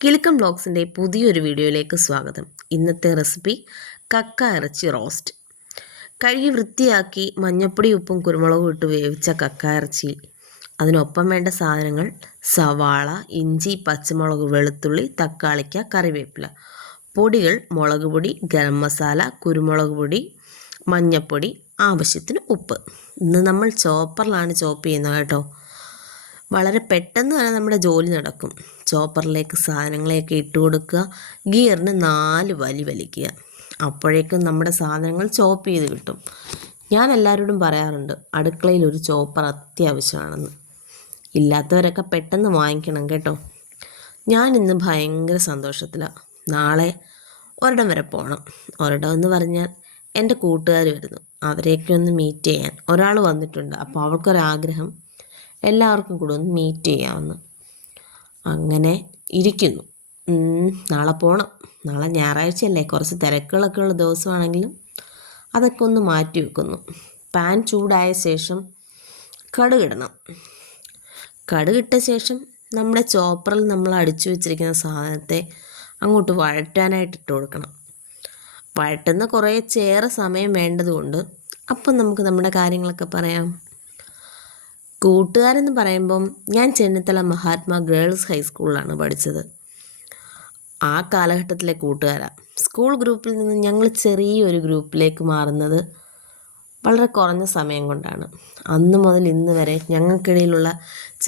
കിലുക്കം ബ്ലോഗ്സിൻ്റെ പുതിയൊരു വീഡിയോയിലേക്ക് സ്വാഗതം. ഇന്നത്തെ റെസിപ്പി കക്ക ഇറച്ചി റോസ്റ്റ്. കഴുകി വൃത്തിയാക്കി മഞ്ഞപ്പൊടി ഉപ്പും കുരുമുളകും ഇട്ട് വേവിച്ച കക്ക ഇറച്ചി. അതിനൊപ്പം വേണ്ട സാധനങ്ങൾ: സവാള, ഇഞ്ചി, പച്ചമുളക്, വെളുത്തുള്ളി, തക്കാളിക്ക, കറിവേപ്പില. പൊടികൾ: മുളക് പൊടി, ഗരം മസാല, കുരുമുളക് പൊടി, മഞ്ഞപ്പൊടി, ആവശ്യത്തിന് ഉപ്പ്. ഇന്ന് നമ്മൾ ചോപ്പറിലാണ് ചോപ്പ് ചെയ്യുന്നത് കേട്ടോ. വളരെ പെട്ടെന്ന് തന്നെ നമ്മുടെ ജോലി നടക്കും. ചോപ്പറിലേക്ക് സാധനങ്ങളെയൊക്കെ ഇട്ട് കൊടുക്കുക, ഗിയറിന് 4 വലി വലിക്കുക. അപ്പോഴേക്കും നമ്മുടെ സാധനങ്ങൾ ചോപ്പ് ചെയ്ത് കിട്ടും. ഞാൻ എല്ലാവരോടും പറയാറുണ്ട്, അടുക്കളയിൽ ഒരു ചോപ്പർ അത്യാവശ്യമാണെന്ന്. ഇല്ലാത്തവരൊക്കെ പെട്ടെന്ന് വാങ്ങിക്കണം കേട്ടോ. ഞാൻ ഇന്ന് ഭയങ്കര സന്തോഷത്തിലാണ്. നാളെ ഒരിടം വരെ പോകണം. ഒരിടം എന്ന് പറഞ്ഞാൽ എൻ്റെ കൂട്ടുകാർ വരുന്നു. അവരെയൊക്കെ ഒന്ന് മീറ്റ് ചെയ്യാൻ ഒരാൾ വന്നിട്ടുണ്ട്. അപ്പോൾ അവൾക്കൊരാഗ്രഹം എല്ലാവർക്കും കൂടെ ഒന്ന് മീറ്റ് ചെയ്യാമെന്ന്. അങ്ങനെ ഇരിക്കുന്നു. നാളെ പോകണം. നാളെ ഞായറാഴ്ചയല്ലേ, കുറച്ച് തിരക്കുകളൊക്കെ ഉള്ള ദിവസമാണെങ്കിലും അതൊക്കെ ഒന്ന് മാറ്റി വെക്കുന്നു. പാൻ ചൂടായ ശേഷം കടുകിടണം. കടുകിട്ട ശേഷം നമ്മുടെ ചോപ്പറിൽ നമ്മൾ അടിച്ചു വെച്ചിരിക്കുന്ന സാധനത്തെ അങ്ങോട്ട് വഴറ്റാനായിട്ട് ഇട്ട് കൊടുക്കണം. വഴറ്റുന്ന കുറേയേറെ സമയം വേണ്ടതുകൊണ്ട് അപ്പം നമുക്ക് നമ്മുടെ കാര്യങ്ങളൊക്കെ പറയാം. കൂട്ടുകാരെന്ന് പറയുമ്പം ഞാൻ ചെന്നിത്തല മഹാത്മാ ഗേൾസ് ഹൈസ്കൂളിലാണ് പഠിച്ചത്. ആ കാലഘട്ടത്തിലെ കൂട്ടുകാരാണ്. സ്കൂൾ ഗ്രൂപ്പിൽ നിന്ന് ഞങ്ങൾ ചെറിയൊരു ഗ്രൂപ്പിലേക്ക് മാറുന്നത് വളരെ കുറഞ്ഞ സമയം കൊണ്ടാണ്. അന്ന് മുതൽ ഇന്ന് വരെ ഞങ്ങൾക്കിടയിലുള്ള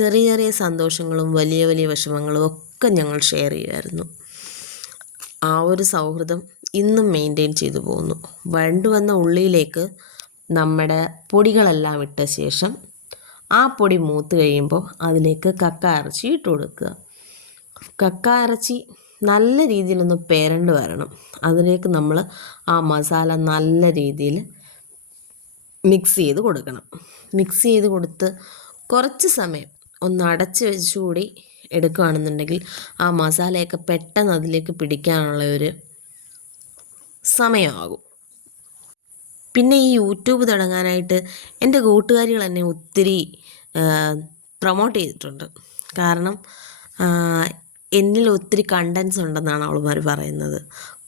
ചെറിയ ചെറിയ സന്തോഷങ്ങളും വലിയ വലിയ വിഷമങ്ങളും ഒക്കെ ഞങ്ങൾ ഷെയർ ചെയ്യുമായിരുന്നു. ആ ഒരു സൗഹൃദം ഇന്നും മെയിൻറ്റെയിൻ ചെയ്തു പോകുന്നു. വഴണ്ടുവന്ന ഉള്ളിയിലേക്ക് നമ്മുടെ പൊടികളെല്ലാം ഇട്ട ശേഷം ആ പൊടി മൂത്ത് കഴിയുമ്പോൾ അതിലേക്ക് കക്ക ഇറച്ചി ഇട്ട് കൊടുക്കുക. കക്ക ഇറച്ചി നല്ല രീതിയിലൊന്ന് പേരണ്ട് വരണം. അതിലേക്ക് നമ്മൾ ആ മസാല നല്ല രീതിയിൽ മിക്സ് ചെയ്ത് കൊടുക്കണം. മിക്സ് ചെയ്ത് കൊടുത്ത് കുറച്ച് സമയം ഒന്ന് അടച്ച് വെച്ചുകൂടി എടുക്കുകയാണെന്നുണ്ടെങ്കിൽ ആ മസാലയൊക്കെ പെട്ടെന്ന് അതിലേക്ക് പിടിക്കാനുള്ള ഒരു സമയമാകും. പിന്നെ ഈ യൂട്യൂബ് തുടങ്ങാനായിട്ട് എൻ്റെ കൂട്ടുകാരികൾ എന്നെ ഒത്തിരി പ്രൊമോട്ട് ചെയ്തിട്ടുണ്ട്. കാരണം എന്നിൽ ഒത്തിരി കണ്ടൻസ് ഉണ്ടെന്നാണ് അവൾമാർ പറയുന്നത്.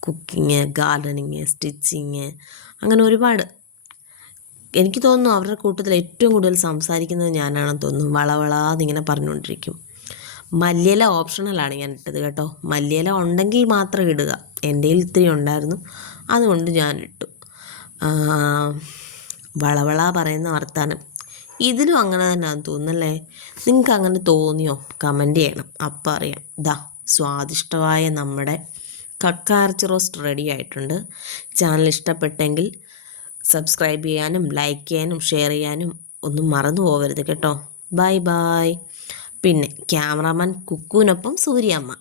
കുക്കിങ്, ഗാർഡനിങ്, സ്റ്റിച്ചിങ്, അങ്ങനെ ഒരുപാട്. എനിക്ക് തോന്നുന്നു അവരുടെ കൂട്ടത്തിൽ ഏറ്റവും കൂടുതൽ സംസാരിക്കുന്നത് ഞാനാണെന്ന് തോന്നുന്നു. വളവളാന്നിങ്ങനെ പറഞ്ഞുകൊണ്ടിരിക്കും. മല്ലിയില ഓപ്ഷണലാണ് ഞാൻ ഇട്ടത് കേട്ടോ. മല്ലിയില ഉണ്ടെങ്കിൽ മാത്രം ഇടുക. എൻ്റെ കയ്യിൽ ഇത്തിരി ഉണ്ടായിരുന്നു, അതുകൊണ്ട് ഞാനിട്ടു. വളവള പറയുന്ന വർത്താനം ഇതിലും അങ്ങനെ തന്നെയാണെന്ന് തോന്നുന്നല്ലേ? നിങ്ങൾക്ക് അങ്ങനെ തോന്നിയോ? കമൻറ്റ് ചെയ്യണം. അപ്പം അറിയാം. സ്വാദിഷ്ടമായ നമ്മുടെ കക്ക ഇറച്ചി റോസ്റ്റ് റെഡി ആയിട്ടുണ്ട്. ചാനൽ ഇഷ്ടപ്പെട്ടെങ്കിൽ സബ്സ്ക്രൈബ് ചെയ്യാനും ലൈക്ക് ചെയ്യാനും ഷെയർ ചെയ്യാനും ഒന്നും മറന്നു പോകരുത് കേട്ടോ. Bye bye. പിന്നെ ക്യാമറാമാൻ കുക്കുവിനൊപ്പം സൂര്യമ്മ.